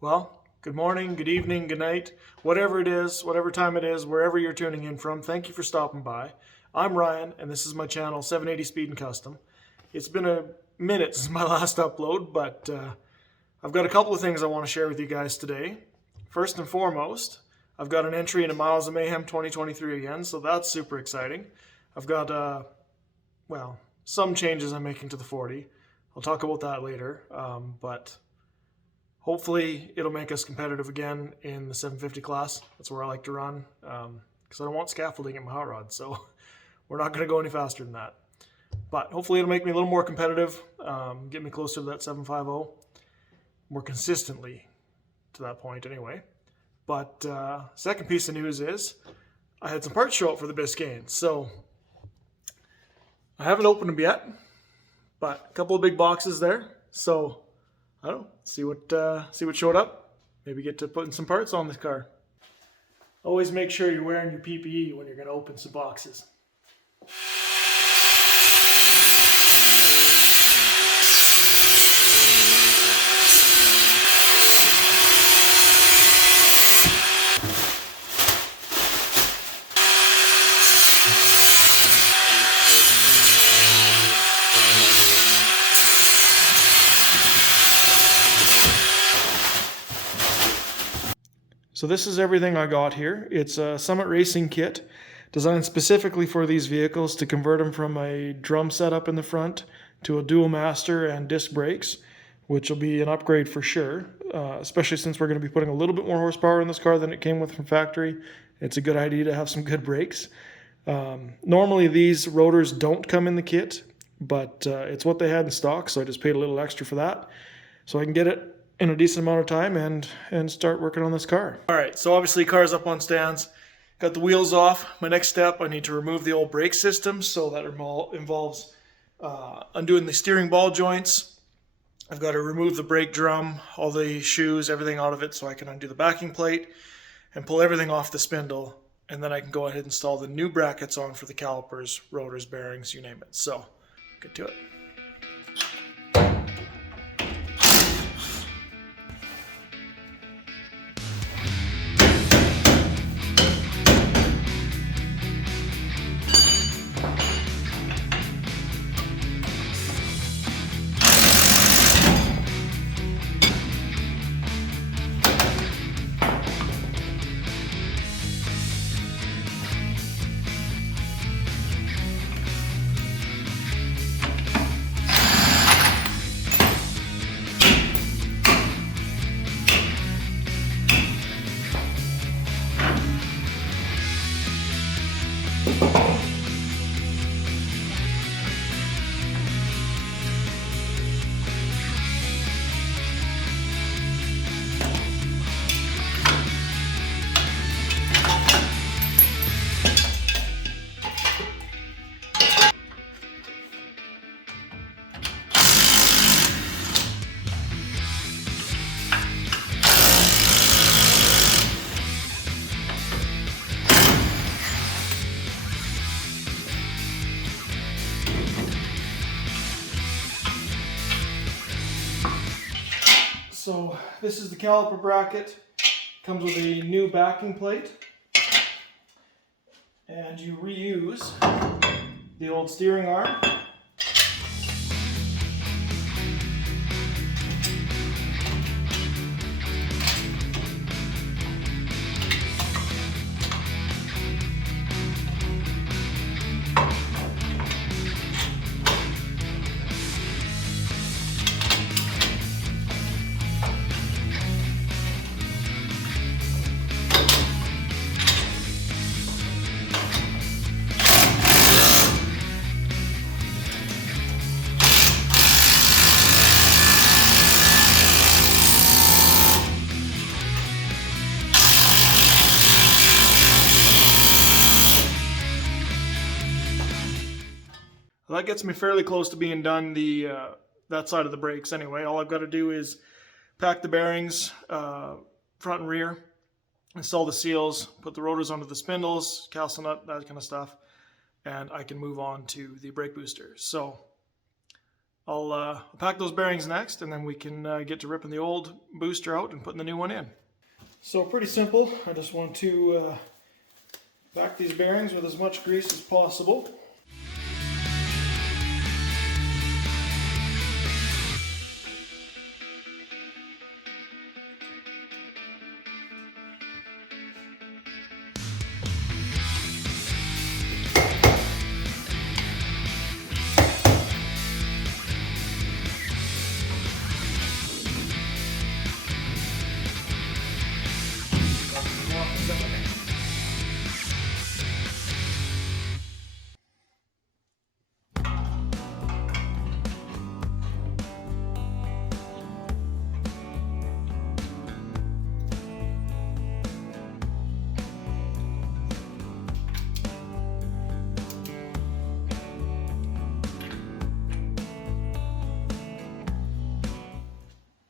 Well, good morning, good evening, good night, whatever it is, whatever time it is, wherever you're tuning in from. Thank you for stopping by. I'm Ryan, and this is my channel, 780 Speed and Custom. It's been a minute since my last upload, but I've got a couple of things I want to share with you guys today. First and foremost, I've got an entry into Miles of Mayhem 2023 again, so that's super exciting. I've got, some changes I'm making to the 40. I'll talk about that later, but hopefully it'll make us competitive again in the 750 class. That's where I like to run because I don't want scaffolding in my hot rod, so we're not going to go any faster than that. But hopefully it'll make me a little more competitive, get me closer to that 750 more consistently to that point anyway. But second piece of news is I had some parts show up for the Biscayne. So I haven't opened them yet, but a couple of big boxes there. So I don't know, see what showed up. Maybe get to putting some parts on this car. Always make sure you're wearing your PPE when you're going to open some boxes. So this is everything I got here. It's a Summit Racing kit designed specifically for these vehicles to convert them from a drum setup in the front to a dual master and disc brakes, which will be an upgrade for sure, especially since we're going to be putting a little bit more horsepower in this car than it came with from factory. It's a good idea to have some good brakes. Normally these rotors don't come in the kit, but it's what they had in stock, so I just paid a little extra for that so I can get it in a decent amount of time and start working on this car. All right, so obviously car's up on stands, got the wheels off. My next step, I need to remove the old brake system, so that involves undoing the steering ball joints. I've got to remove the brake drum, all the shoes, everything out of it, so I can undo the backing plate and pull everything off the spindle, and then I can go ahead and install the new brackets on for the calipers, rotors, bearings, you name it. So get to it. So this is the caliper bracket. Comes with a new backing plate, and you reuse the old steering arm. Well, that gets me fairly close to being done that side of the brakes anyway. All I've got to do is pack the bearings, front and rear, install the seals, put the rotors onto the spindles, calcium nut, that kind of stuff, and I can move on to the brake booster. So I'll pack those bearings next, and then we can get to ripping the old booster out and putting the new one in. So pretty simple. I just want to pack these bearings with as much grease as possible.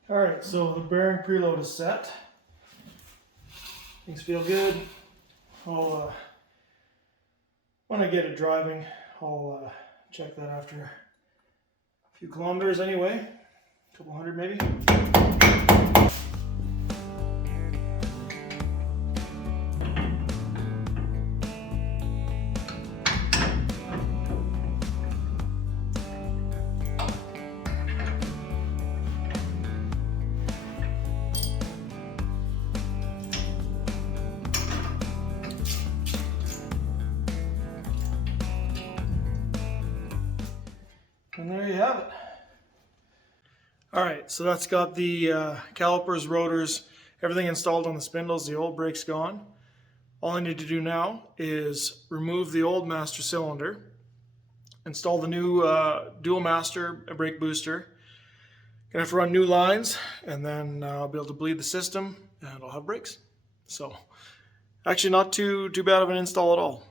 Alright, so the bearing preload is set. Things feel good. I'll, when I get it driving, I'll check that after a few kilometers anyway. A couple hundred maybe. And there you have it. Alright, so that's got the calipers, rotors, everything installed on the spindles. The old brake's gone. All I need to do now is remove the old master cylinder, install the new dual master brake booster. Gonna have to run new lines, and then I'll be able to bleed the system, and I'll have brakes. So, actually not too bad of an install at all.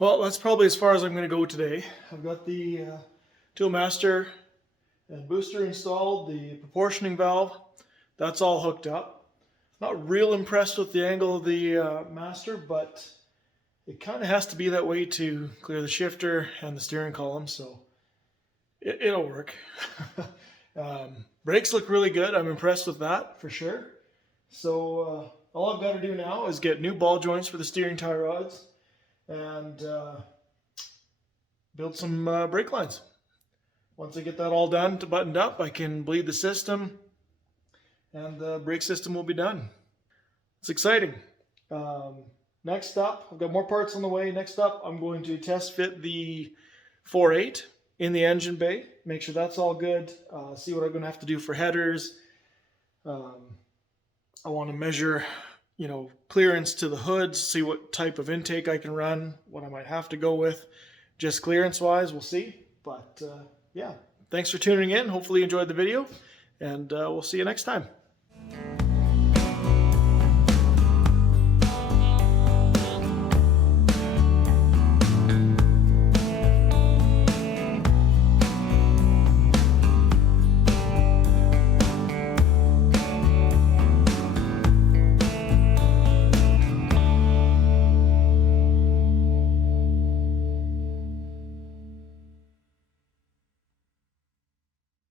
Well, that's probably as far as I'm going to go today. I've got the dual master and booster installed, the proportioning valve, that's all hooked up. Not real impressed with the angle of the master, but it kind of has to be that way to clear the shifter and the steering column, so it'll work. Brakes look really good. I'm impressed with that for sure. So all I've got to do now is get new ball joints for the steering tie rods and build some brake lines. Once I get that all done to buttoned up, I can bleed the system and the brake system will be done. It's exciting. Next up, I've got more parts on the way. Next up, I'm going to test fit the 4.8 in the engine bay, make sure that's all good, see what I'm going to have to do for headers. I want to measure, clearance to the hoods, see what type of intake I can run, what I might have to go with. Just clearance wise, we'll see. But yeah, thanks for tuning in. Hopefully you enjoyed the video, and we'll see you next time.